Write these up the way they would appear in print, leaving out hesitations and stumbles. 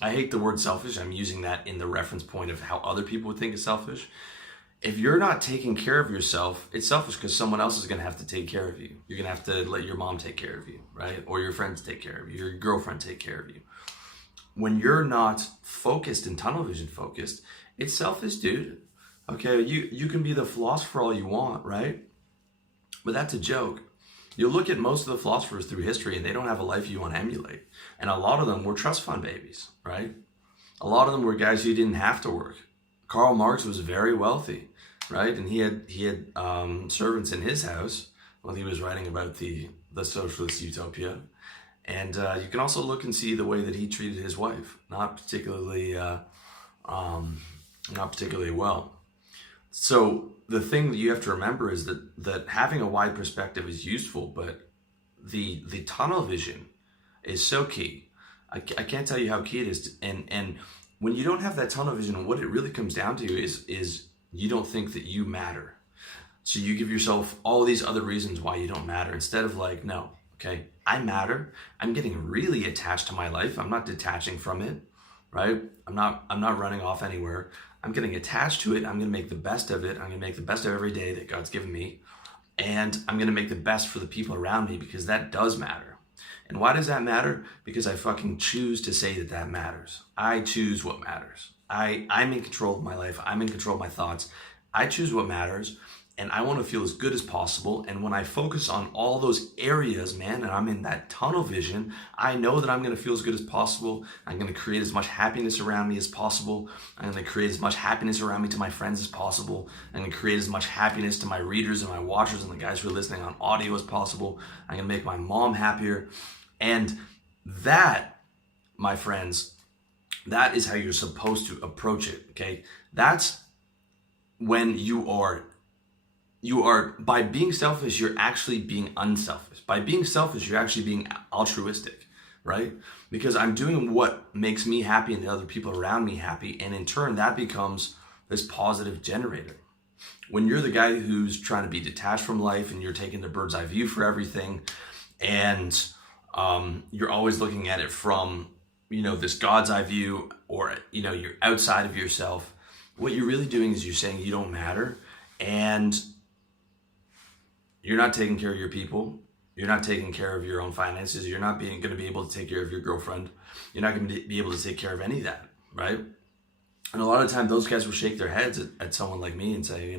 I hate the word selfish. I'm using that in the reference point of how other people would think is selfish. If you're not taking care of yourself, it's selfish because someone else is going to have to take care of you. You're going to have to let your mom take care of you, right? Or your friends take care of you, your girlfriend take care of you. When you're not focused and tunnel vision focused, it's selfish, dude. Okay, you can be the philosopher all you want, right? But that's a joke. You look at most of the philosophers through history and they don't have a life you want to emulate. And a lot of them were trust fund babies, right? A lot of them were guys who didn't have to work. Karl Marx was very wealthy, right? And he had servants in his house while he was writing about the socialist utopia. And you can also look and see the way that he treated his wife, not particularly well. So the thing that you have to remember is that having a wide perspective is useful, but the tunnel vision is so key. I can't tell you how key it is. And when you don't have that tunnel vision, what it really comes down to is you don't think that you matter. So you give yourself all these other reasons why you don't matter instead of like, no, okay, I matter. I'm getting really attached to my life. I'm not detaching from it, right? I'm not running off anywhere. I'm getting attached to it. I'm going to make the best of it. I'm going to make the best of every day that God's given me. And I'm going to make the best for the people around me because that does matter. And why does that matter? Because I fucking choose to say that that matters. I choose what matters. I'm in control of my life. I'm in control of my thoughts. I choose what matters. And I want to feel as good as possible. And when I focus on all those areas, man, and I'm in that tunnel vision, I know that I'm going to feel as good as possible. I'm going to create as much happiness around me as possible. I'm going to create as much happiness around me to my friends as possible. I'm going to create as much happiness to my readers and my watchers and the guys who are listening on audio as possible. I'm going to make my mom happier. And that, my friends, that is how you're supposed to approach it, okay? That's when you are, by being selfish, you're actually being unselfish. By being selfish, you're actually being altruistic, right? Because I'm doing what makes me happy and the other people around me happy, and in turn, that becomes this positive generator. When you're the guy who's trying to be detached from life and you're taking the bird's eye view for everything, and you're always looking at it from, this God's eye view, or, you're outside of yourself, what you're really doing is you're saying you don't matter, and you're not taking care of your people. You're not taking care of your own finances. You're not going to be able to take care of your girlfriend. You're not going to be able to take care of any of that, right? And a lot of the time, those guys will shake their heads at someone like me and say,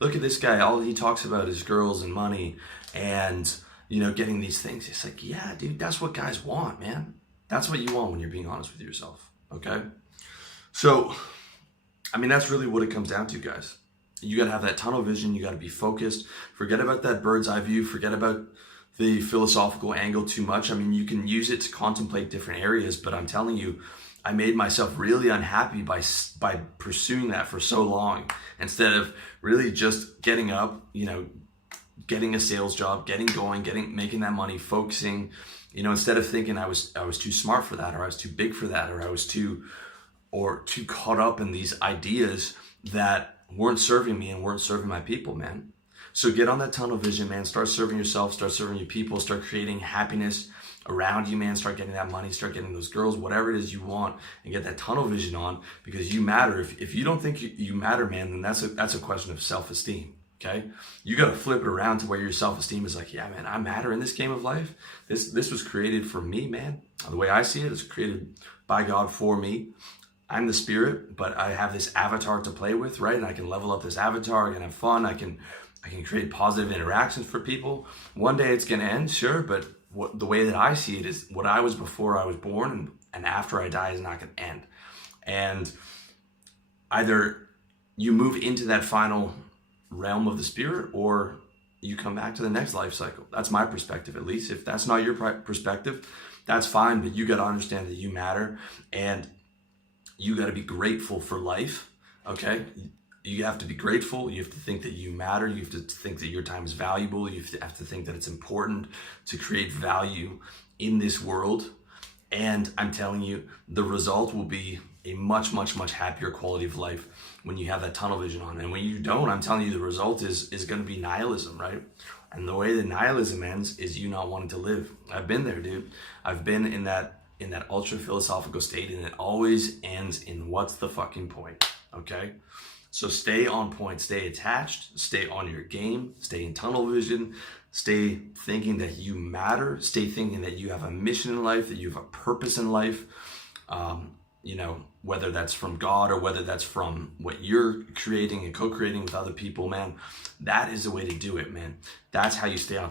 look at this guy. All he talks about is girls and money and, getting these things. It's like, yeah, dude, that's what guys want, man. That's what you want when you're being honest with yourself, okay? So, that's really what it comes down to, guys. You got to have that tunnel vision. You got to be focused. Forget about that bird's eye view. Forget about the philosophical angle too much. You can use it to contemplate different areas, but I'm telling you, I made myself really unhappy by pursuing that for so long instead of really just getting up, getting a sales job, getting going, making that money, focusing, instead of thinking I was too smart for that, or I was too big for that, or I was too caught up in these ideas that weren't serving me and weren't serving my people, man. So get on that tunnel vision, man. Start serving yourself, start serving your people, start creating happiness around you, man. Start getting that money, start getting those girls, whatever it is you want, and get that tunnel vision on, because you matter. If you don't think you matter, man, then that's a question of self-esteem, okay? You got to flip it around to where your self-esteem is like, yeah, man, I matter in this game of life. This was created for me, man. The way I see it, it's created by God for me. I'm the spirit, but I have this avatar to play with, right? And I can level up this avatar, I can have fun, I can create positive interactions for people. One day it's gonna end, sure, but the way that I see it is what I was before I was born and after I die is not gonna end. And either you move into that final realm of the spirit or you come back to the next life cycle. That's my perspective, at least. If that's not your perspective, that's fine, but you gotta understand that you matter, and you got to be grateful for life, okay? You have to be grateful. You have to think that you matter. You have to think that your time is valuable. You have to think that it's important to create value in this world. And I'm telling you, the result will be a much, much, much happier quality of life when you have that tunnel vision on. And when you don't, I'm telling you, the result is going to be nihilism, right? And the way that nihilism ends is you not wanting to live. I've been there, dude. I've been in in that ultra philosophical state, and it always ends in what's the fucking point, okay? So stay on point, stay attached, stay on your game, stay in tunnel vision, stay thinking that you matter, stay thinking that you have a mission in life, that you have a purpose in life, you know, whether that's from God or whether that's from what you're creating and co-creating with other people, man. That is the way to do it, man. That's how you stay on top.